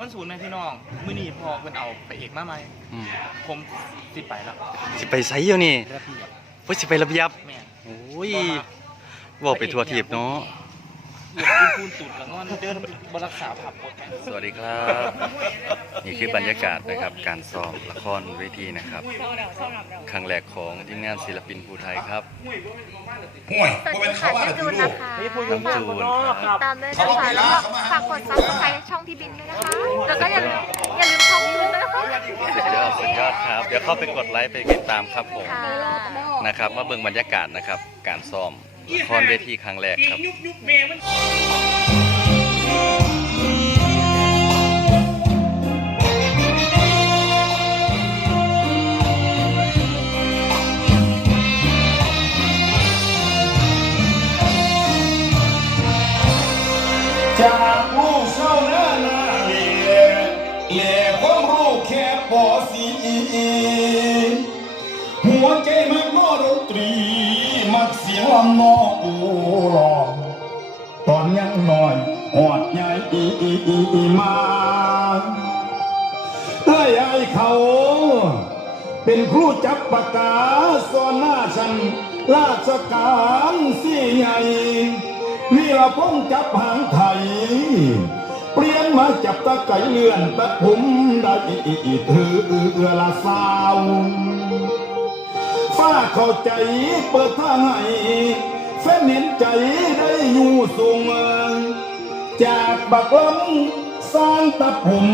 มันศูนย์ไหมพี่น้องมื้อนี้พอเพิ่นเอาไปเอกมาไหมอืมผมสิไปแล้วสิไปไสอยู่นี่ระเบียบเพิ่นสิไประเบียบแม่นโอ้ยเว้าไปทั่วทีบเนาะเหยียบปูนปูนตุดแล้วนอนเดินบรักษาผับหมดแม่นสวัสดีครับ นี่คือบรรยากาศนะครับ การซ้อมละครเวทีนะครับครั้งแรกของทีมงานศิลปินภูไทยครับห่วยสวับ่สเป็ดีนเขาค่ะว่าพี่ล่ะจูพี่นลูกนะคะตามด้วยนะคะแล้วก็ฝากกดซับสไครต์ช่องพี่บินด้วยนะคะ แล้วก็อย่าลืมอย่าลืมช่องจูนด้วยนะคะสุดยอดสุดยอดครับ เดี๋ยวเข้าไปกดไลค์ไปติดตามครับผมค่ะนะครับมาเบิ่งบรรยากาศนะครับ การซ้อม ละครเวทีครั้งแรกครับ ยุบยุบเมย์มันจากลูกเศร้าหน้าหน้าเล่เล่ความรู้แค่ปอสี หัวใจมันนอดนตรีมักเสียงลำนออูหลอกตอนยังน้อยหอดใหญ่อีอีอีอีมาเอ้ยไอ้เขา เป็นผู้จับปากกาสอนหน้าฉัน ราชการสี่ใหญ่วีรพงษ์จับหางไทย เปลี่ยนมาจับตะไก่เลื่อนตะผมได้อีถือเอือละสาว้าเข้าใจเปิดทางให้แฟนเห็นใจได้อยู่สูงจากบักลำสร้างตะผม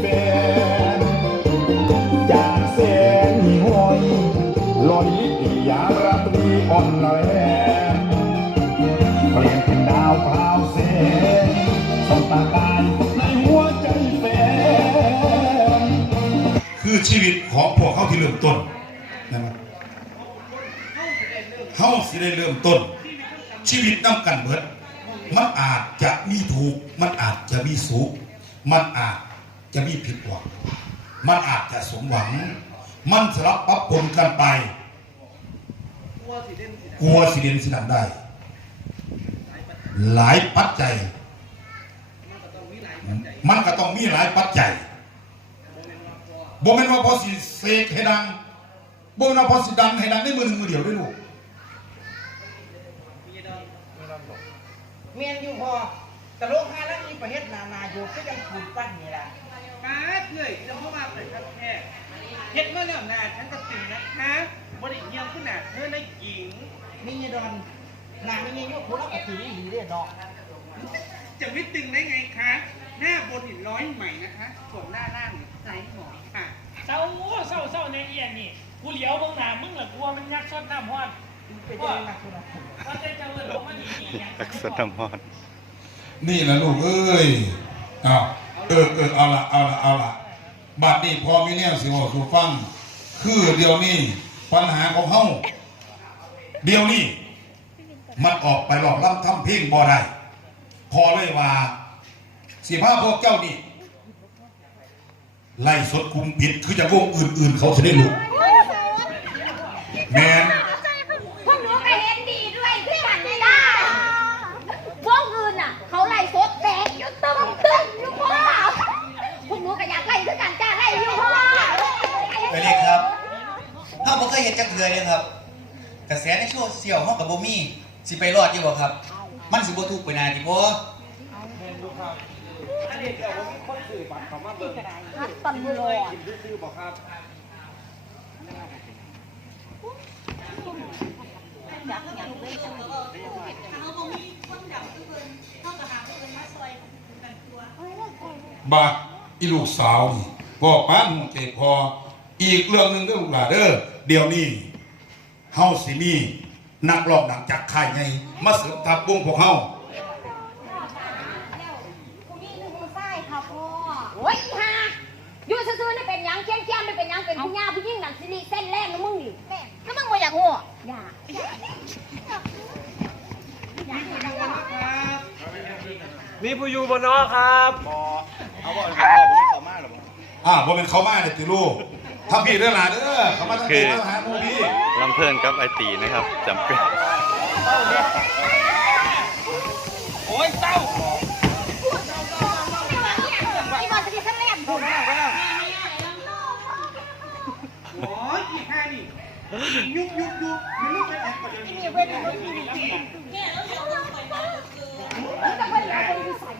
แฟนจากแสนห้อยลอยยาราตรีอ่อนแรงเปลี่ยนเป็นดาวพาวแสงส่องตาการในหัวใจแฟนคือชีวิตของพวกเขาที่เริ่มต้นนะครับเขาสิได้เริ่มต้น ชีวิตน้ำกันเบิดมันอาจจะมีถูก มันอาจจะมีสุข มันอาจ จะมีผิดหวัง มันอาจจะสมหวัง มันสลับปับปนกันไป กลัวสิเดนสิดันได้ หลายปัจจัย มันก็ต้องมีหลายปัจจัยบ่แม่นว่าพอสิเสกให้ดังบ่แม่นว่าพอสิดังให้ดังได้มือหนึ่งมือเดียวได้ลูกเมียนอยู่พอแต่โลกฮาแล้วมีประเทศนานาอยู่ก็ยังถูกปั้นนี่แหละ ป้าเพื่อยจะเข้ามาเป็นครับแค่เฮ็ดเมื่อแล้วนาฉันก็ติ่งนะคะบริเยี่ยมขนาดเธอในหญิง นี่ยดอนนางนี่ยกหัวเราะกับถือดีเด้ดอกจะไม่ตึงได้ไงคะ หน้าบนหินร้อยใหม่นะคะ ส่วนหน้าล่างไซส์หมอนค่ะ เศร้าเศร้าเศร้าในเอียนนี่ กูเหลียวเบางหน้ามึงเหรอกลัวมันยักษ์ซดน้ำฮอดเป็นยังไงมาคุณอาว่าจะเจอเรื่องมันอีกอย่างอักษรน้ำมอนนี่นะลูกเอ้ยเอา เออเออเอาละเอาละเอาละบัดนี้พอมีแนวสิบอกสู่ฟัง คือเดี๋ยวนี้ปัญหาของเฮาเดี๋ยวนี้มันออกไปหลอกล่ำทำเพลงบ่ได้พอเลยว่าสิพาพวกเจ้านี่ไล่สดคุมปิดคือจะวงอื่น ๆ เขาจะได้รู้แมน พวกหนูก็เห็นดีด้วยที่หันไม่ได้วงอื่นอะ เขาไล่สดแตกอยู่ตึ้มตึ้มอยู่พ่อพวกหนูก็อยากไล่ด้วยกันจ้าไล่อยู่พ่อ ไปเลยครับถ้าบ่เค ยเห็นจักเทือเลยครับ กระแสในโซเชียลเฮากับบ่มีสิไปรอดอยู่บ่ครับ มันสิบ่ถูกไปนานติบ่ฮัตตันบุโรอะบาอีลูกสาวนี่บอกป้านหัวใจพอ อีกเรื่องหนึ่งเด้อลูกหลานเด้อเดี๋ยวนี้เฮาสิมีนักร้องดังจากค่ายไงมาเสริมทัพวงพวกเฮาโอ้ยอีห่าอยู่ซื่อๆนี่เป็นหยังเคี้ยนเคี้ยนไม่เป็นหยังเป็นผู้หญิงผู้หญิงนั่นสิริเส้นแรกนะมึงนี่แม่แล้วมึงบ่อยากหัวอยากมีผู้อยู่บนนอครับ เอาบ่เอาบ่ไม่เข้ามาหรอกอ่าบ่เป็นเขามาเนี่ยติลูก ถ้าพี่เด้อหลานเด้อเขามาตั้งแต่มาหาหมู่พี่ ลำเพลินกับไอตีนะครับจำเป็นโอ้ยเต้าไอ้บอลสิริเส้นแรกผมโอ้ยอีกห้านี่ยุบยุบยุบมันลุกไปแอบก่อนเลยมีเว้นรถมีจริงนี่ก็เป็นคนที่ใส่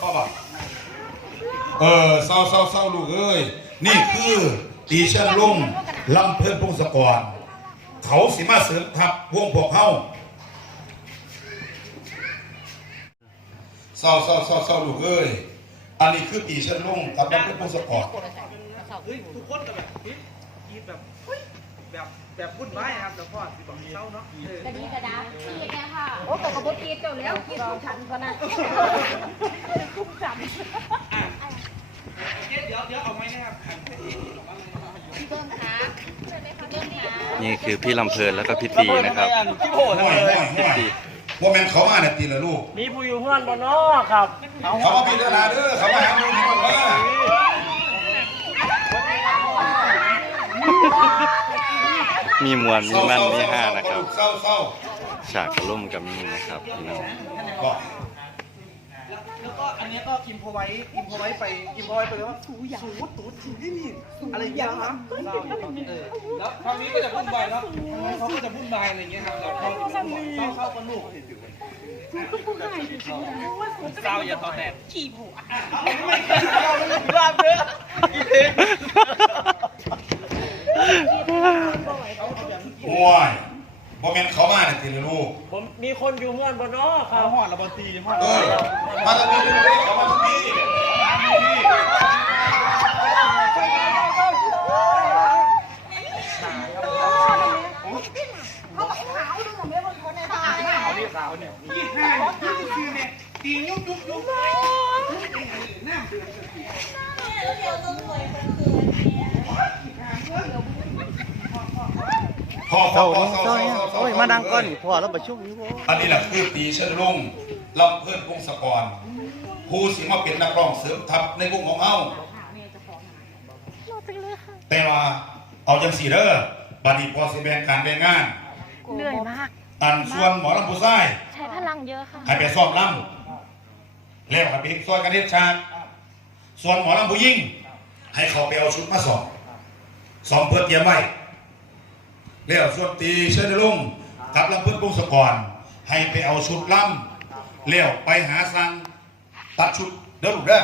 พ่อบอก เออเศร้าเศร้าเศร้าลูกเอ้ย นี่คือตีเชิญลุงลำเพิ่นพงศกร เขาสิมาเสริมทัพวงพวกเฮาเศร้าเศร้าเศร้าเศร้าลูกเอ้ย อันนี้คือตีเชิญลุงกับลำเพิ่นพงศกร เฮ้ยทุกคนก็แบบเฮ้ยกรีดแบบเฮ้ยแบบแบบวุ่นวายนะครับแล้วพ่อสิบอกเศร้าเนาะเออกระดีกระดาพี่เนี่ยค่ะ โอ้ตกกระบอกกีดเจ้าแล้วกีดของฉันพะนะ คุ้มจันเดี๋ยวเดี๋ยวเอาไหมนะ นี่คือพี่ลำเพลินแล้วก็พี่ตีนะครับที่โผล่ห่วยห่วยห่วยว่าแม่นเขามาเนี่ยตีละลูก มีผู้อยู่เพื่อนบนนอครับ เขามาพี่เด้อหลานเด้อเขามาหาหมู่พี่เด้อมีมวลมีมันมีห้าเศร้นะครับเศร้าเศร้าฉากกระล่มกับมีนะครับพี่น้องบ อกแล้วก็อันเนี้ยก็อิมพอไว้อิมพอไว้ไปอิมพอไว้ไปเลยว่าสูสูตูดสูนี่นี่อะไรอย่างเงี้ยครับเศร้าเออแล้วคราวนี้ก็จะวุ่นวายแล้วเขาก็จะวุ่นวายอะไรอย่างเงี้ยครับเราเข้าเศร้าเข้ากันลูกเต้าอย่าต่อแตกไม่เคยเราเลยรอบเด้อห่วย บ่แม่นเขามาเนี่ยตีละลูกผมมีคนอยู่เพื่อนบนนอครัเอาบหอดระเบิดตีหอดเออมาตรงนี้เลยเขามาตรงนี้เขาบอกขาวดูเหมือนไม่บนคนในตาเอาที่ขาวเนี่ยยี่ห้ายี่สิบสี่เนี่ยตียุบยุบยุบน้ำเดือด พอพอพอ เศร้าเศร้าเศร้าเศร้าโอ้ยมาดังก้อนพอแล้วประชุมอยู่บ่อันนี้แหละคือตีเชิญลุงลำเพื่อนพงศกรผู้สิมาเป็นนักร้องเสริมทัพในวงของเฮาแต่ว่าเอาจังสีเด้อบัดนี้พอสิแบ่งการแบ่งงานเหนื่อยมากอันส่วนหมอลำผู้ชายใช้พลังเยอะค่ะให้ไปซ้อมลำแล้วให้ไปซอยกันเฮ็ดฉากส่วนหมอลำผู้หญิงให้เขาไปเอาชุดมาซ้อมซ้อมเพื่อเตรียมไว้ แล้วส่วนตีเชิญลุงกับลำเพื่อนพงศกร ให้ไปเอาชุดลำแล้วไปหาสั่งตัดชุดเด้อลูกเด้อ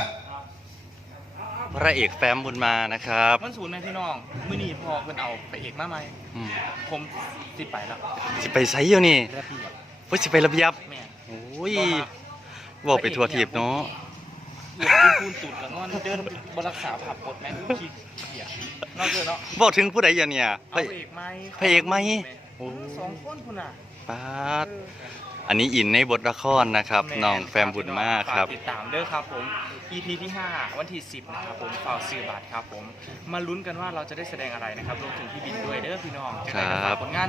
พระเอกแฟ้มบุญมานะครับ มันศูนย์ไหมพี่น้องมื้อนี้พอเพิ่นเอาไปเอกมาไหมอืมผมสิไปแล้วสิไปไสอยู่นี่ระเบียบเพิ่นสิไประเบียบ แม่โอ้ยบอกไปทัวร์ทีบเนาะ เหยียบคุณคูณตุดกับงอนเดินบรักษาผับกดแม่งขี้เกียจนอกเกินเนาะบอกถึงผู้ใดอย่างเนี่ยพเอาระพระเอกไหมพระเอกไหมโอ้สองคนคุณอะปาดอั นนี้อินในบทละครนะครับน้องแฟมบุญมากครับ ฝติดตามเด้อครับผม EP ที่ 5 วันที่ 10 นะครับผมฝากซื้อบัตรครับผม มาลุ้นกันว่าเราจะได้แสดงอะไรนะครับรวมถึงพี่บินด้วยเด้อพี่น้องครับผลงาน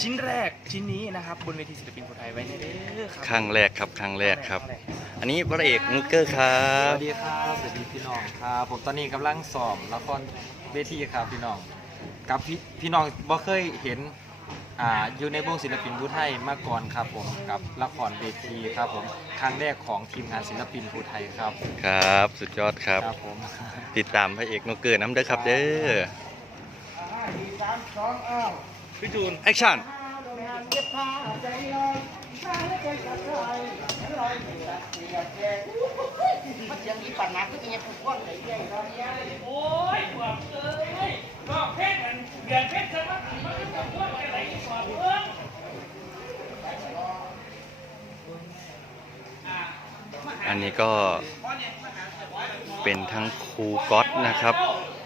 ชิ้นแรกชิ้นนี้นะครับบนเวทีศิลปินคนไทยไว้ในเด้อครัครั้งแรกครับครั้งแรกครับ อันนี้พระเอกนุกเกอร์ครับสวัสดีครับ สวัสดีพี่น้องครับ ผมตอนนี้กำลังสอบละครเวทีครับพี่น้อง กับพี่พี่น้องบ่เคยเห็น อ่าอยู่ในวงศิลปินผู้ไทยมาก่อนครับผมกับละครเวทีครับผมครั้งแรกของทีมงานศิลปินผู้ไทยครับครับ สุดยอดครับครับผม ติดตามพระเอกนุกเกอร์น้ำเด้อครับเด้อพี่จูนแอคชั่นโอ้ยกว่าเอ้ยก็เพชรมันเดือนเพชรสมัครมันก็พวกอะไรกว่าเพื่อน อันนี้ ก็เป็นทั้งครูก๊อตนะครับ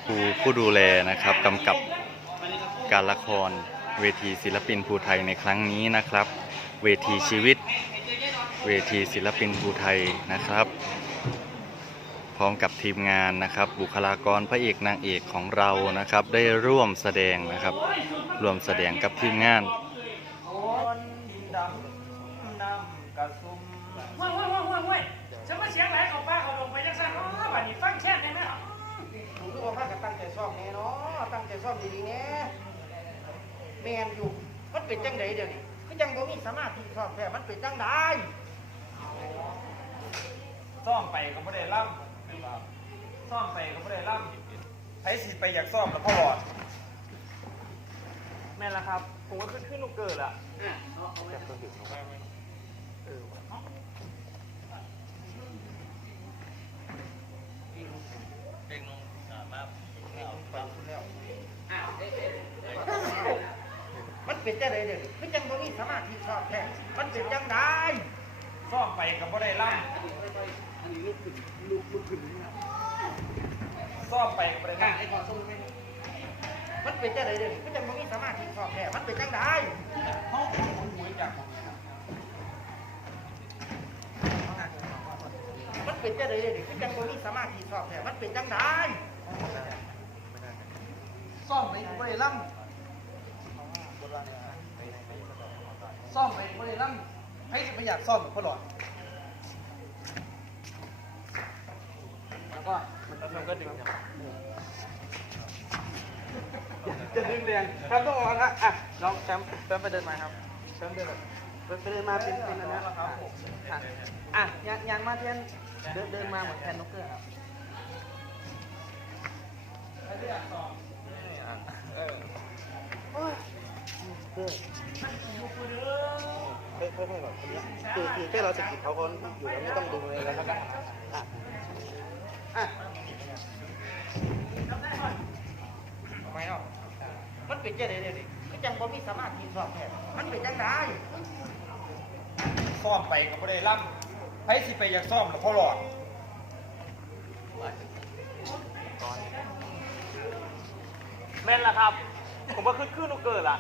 ครูผู้ดูแลนะครับกำกับการละครเวทีศิลปินภูไทยในครั้งนี้นะครับ เวทีชีวิต เวทีศิลปินภูไทยนะครับ พร้อมกับทีมงานนะครับ บุคลากรพระเอกนางเอกของเรานะครับ ได้ร่วมแสดงนะครับ ร่วมแสดงกับทีมงาน นอยู่ มันเป็นจังไดเดี๋ยวนี้คือจังบ่มีสมาธิซ่อมแท้มันเป็นจังไดซ่อมไปก็ไม่ได้ล่ำซ่อมไปก็ไม่ได้ล่ำใช้สิไปอยากซ่อมแล้วพ่อหลอดแม่นละครับ ผมก็ขึ้นขึ้นลูกเกิดละมันเป็ นจังไดเดี๋ยวนี้คือจังบ่มีสมาธิซ่อมแท้มันเป็นจังไดซ่อมไปก็ไม่ได้ล่ำซ่อมไปก็ไม่ได้ล่ำมันเป็นจังไดเดี๋ยวนี้คือจังบ่มีสมาธิซ่อมแท้มันเป็นจังไดมันเป็นจังไดเดี๋ยวนี้คือจังบ่มีสมาธิซ่อมแท้มันเป็นจังไดซ่อมไปก็บ่ได้ล่ำ ซ่อมไปก็บ่ได้ล่ำให้สิไปอยากซ่อมพ่อหลอดแล้วก็มันก็ดึงจะดึงแรงครับต้องออกนะอะน้องแชมป์แชมป์ไปเดินมาครับแชมป์เดินไปไปเดินมาเป็นเป็นอันนั้นครับอะอะยังยังมาแทนเดินเดินมาเหมือนแทนนกเกอร์ครับโอ้ย เกอค่อยๆแบบคือคือแค่เราสะกิดเขาเขาอยู่แล้วไม่ต้องดึงเลยแล้วก็อะอะทำไมเนาะมันเป็นจังไดเดี๋ยวนี้คือจังบ่มีสมาธิสอบแทนมันเป็นจังไดซ่อมไปก็ไม่ได้ล่ำให้สิไปอยากซ่อมแล้วพ่อหลอดแม่นละครับ ผมว่าขึ้นขึ้นลูกเกิดล่ะ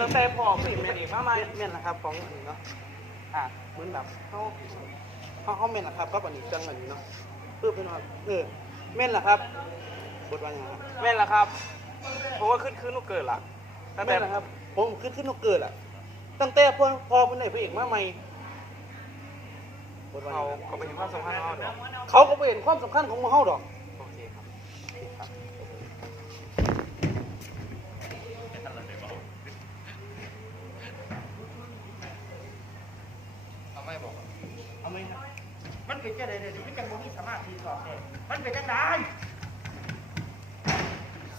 ตั้งแต่พอขึ้นแม่นเองมามาแม่นละครับของอื่นเนาะอะเหมือนแบบเขาเขาเขาแม่นละครับก็ปานนี้จังแบบนี้เนาะเพื่อเป็นว่าเออแม่นละครับบทว่าอย่างไรครับแม่นละครับผมว่าขึ้นขึ้นลูกเกิดล่ะแม่นละครับ ผมขึ้นขึ้นลูกเกิดล่ะ ตั้งแต่พอพอเป็นไหนพระเอกมาใหม่เขาเขาไปเห็นความสำคัญของเขาดอกเขาก็ไปเห็นความสำคัญของเขาดอกโอเคครับเอาไม่บอกเอาไม่ครับมัน เป็นจังไดเดี๋ยวนี้มันจังบ่มีสมาธิสอบเลยมันเป็นจังได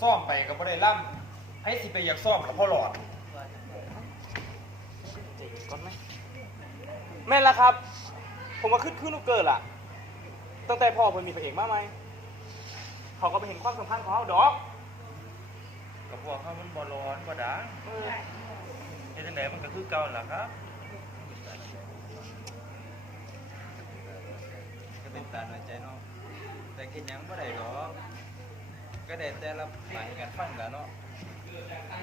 ซ่อมไปก็ไม่ได้ล่ำให้สิไปอยากซ่อมแล้วพ่อหลอดก่อนไหมแม่นละครับ ผมมาขึ้นขึ้นลูกเกิดล่ะ ตั้งแต่พ่อเพิ่นมีพระเอกมาไหมเขาก็ไปเห็นความสำคัญของเขาดอกกับพวกเขามันบ่ร้อนบ่ดังเฮ็ดจังไดมันก็คือเก่าล่ะครับ เป็นตาหน่อยใจเนาะแต่กินยังบ่ได้หรอกก็ได้แต่ละหมายกันฟังแล้วเนาะ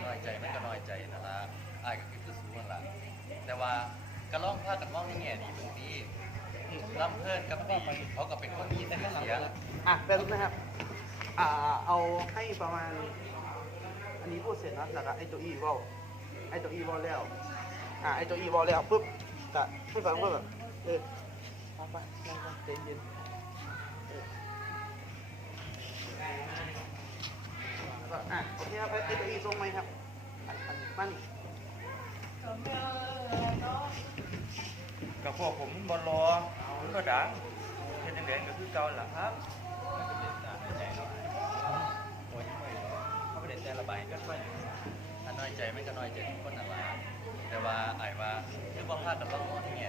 น้อยใจมันก็น้อยใจนะละอายก็คือคือสู้นั่นละแต่ว่าก็ลองพากันมองในแง่ดีบางทีลำเพิ่นกับดีเขาก็เป็นคนมีแต่เสียอะแป๊บนึงนะครับ อ่าเอาให้ประมาณ อันนี้พูดเสร็จนะแล้วก็ไอ้ตัวอีวอลไอ้ตัวอีวอลแล้ว อ่าไอ้ตัวอีวอลแล้วปุ๊บก็ให้ฟังว่าแบบเออไปไป ออแล้วก็อะโอเคครับไอ้ไอ้ตัวอีส่งไหมครับอันอันมานี่กับพวกผมมันบ่รอมันบ่ดังเฮ็ดจังไดก็คือเก่าล่ะครับโอ้ยไม่หรอกเขาไม่ได้แต่ระบายกันไปถ้าน้อยใจมันก็น้อยใจทุกคนนั่นละแต่ว่าอายว่าคือบ่พากันร้องมองในแ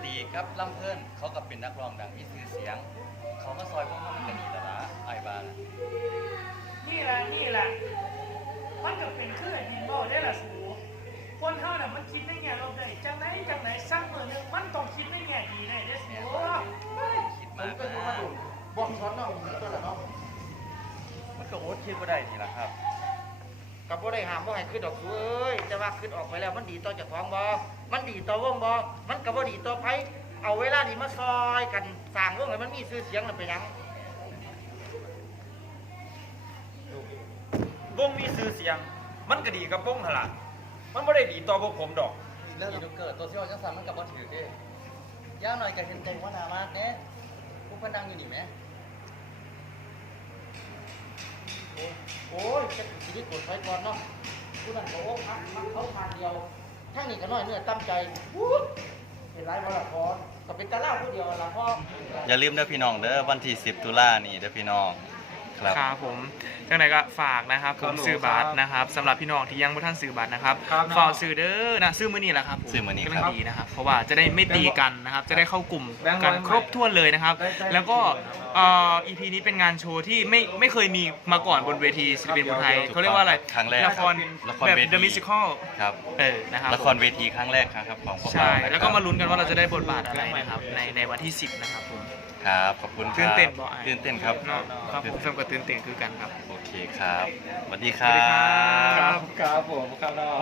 ง่ดีดีครับลำเพิ่นเขาก็เป็นนักร้องดังมีชื่อเสียง เขาก็ซอยพวกมันก็ดีแล้วล่ะอายว่านะนี่แหละนี่แหละมันก็เป็นคือไอ้ดินบ่ได้ล่ะสูคนเฮาน่ะมันคิดในแง่ลบได้จังไหนจังไหนสักมื้อหนึงมันต้องคิดในแง่ดีได้เด้อสูคิดผมมากก็รู้นะว่าดูบอกช้อนเนาะก็แล้วเนาะมันก็อดคิดบ่ได้นี่ล่ะครับ กับบ่ได้ห้ามบ่ให้ขึ้นดอกสูเอ้ยแต่ว่าขึ้นออกไปแล้วมันดีต่อเจ้าของบ่ มันดีต่อวงบ่มันก็บ่ดีต่อไผเอาเวลานี้มาซอยกันสร้างวงให้มันมีชื่อเสียงน่ะไปหยังวงมีชื่อเสียง มันก็ดีกับวงหั่นล่ะมันบ่ได้ดีต่อพวกผมดอกแล้วเราเกิดตัวที่ว่าจังสันมันกับบ่ถือเด้ย่างหน่อยก็เห็นใจหัวหน้ามากแน่ผู้เพิ่นนั่งอยู่นี่แหมโอ้ยจะชีวิตกดไฟก่อนเนาะผู้นั้นก็โอ้พักมันเขาทางเดียว ทั้งนี้ก็น้อยเนื้อตั้มใจวู้เห็นไรมาละพอก็เป็นตาเล่าผู้เดียวละพ่ออย่าลืมเด้อพี่น้องเด้อวันที่ 10 ตุลานี่เด้อพี่น้อง ครับครับผมจังไหนก็ฝากนะครับผมซื้อบัตรนะครับสำหรับพี่น้องที่ยังไม่ท่านซื้อบัตรนะครับครับฝากซื้อเด้อนะซื้อมื้อนี้แหละครับผซื้อมื้อนี้กำครัลับงดีนะครับ เพราะว่าจะได้ไม่ตีกันนะครับ จะได้เข้ากลุ่มแบงค์ร้กัอยนใหม่ครบถ้วนเลยนะครับได้ได้แล้วก็ได้เอ่อ EP นี้เป็นงานโชว์ที่ไม่ไม่เคยมีมาก่อนบนเวทีศิลปินคนไทยถูกต้องเขาเรียกว่าอะไรครั้งแรกละครละครแบบ เวที The Musical ครับเออนะครับละครเวทีครั้งแรกครับของพวกเราใช่นะครับแล้วก็มาลุ้นกันว่าเราจะได้บทบาทอะไรนะครับในในวันที่ 10 นะครับผม ครับขอบคุณครับตื่นเต้นบ่ไอ้ตื่นเต้นครับเนาะครับผมเฟรมก็ตื่นเต้นคือกันครับ โอเคครับสวัสดีคสวัรัสดีครับบครับผมครับเนาะ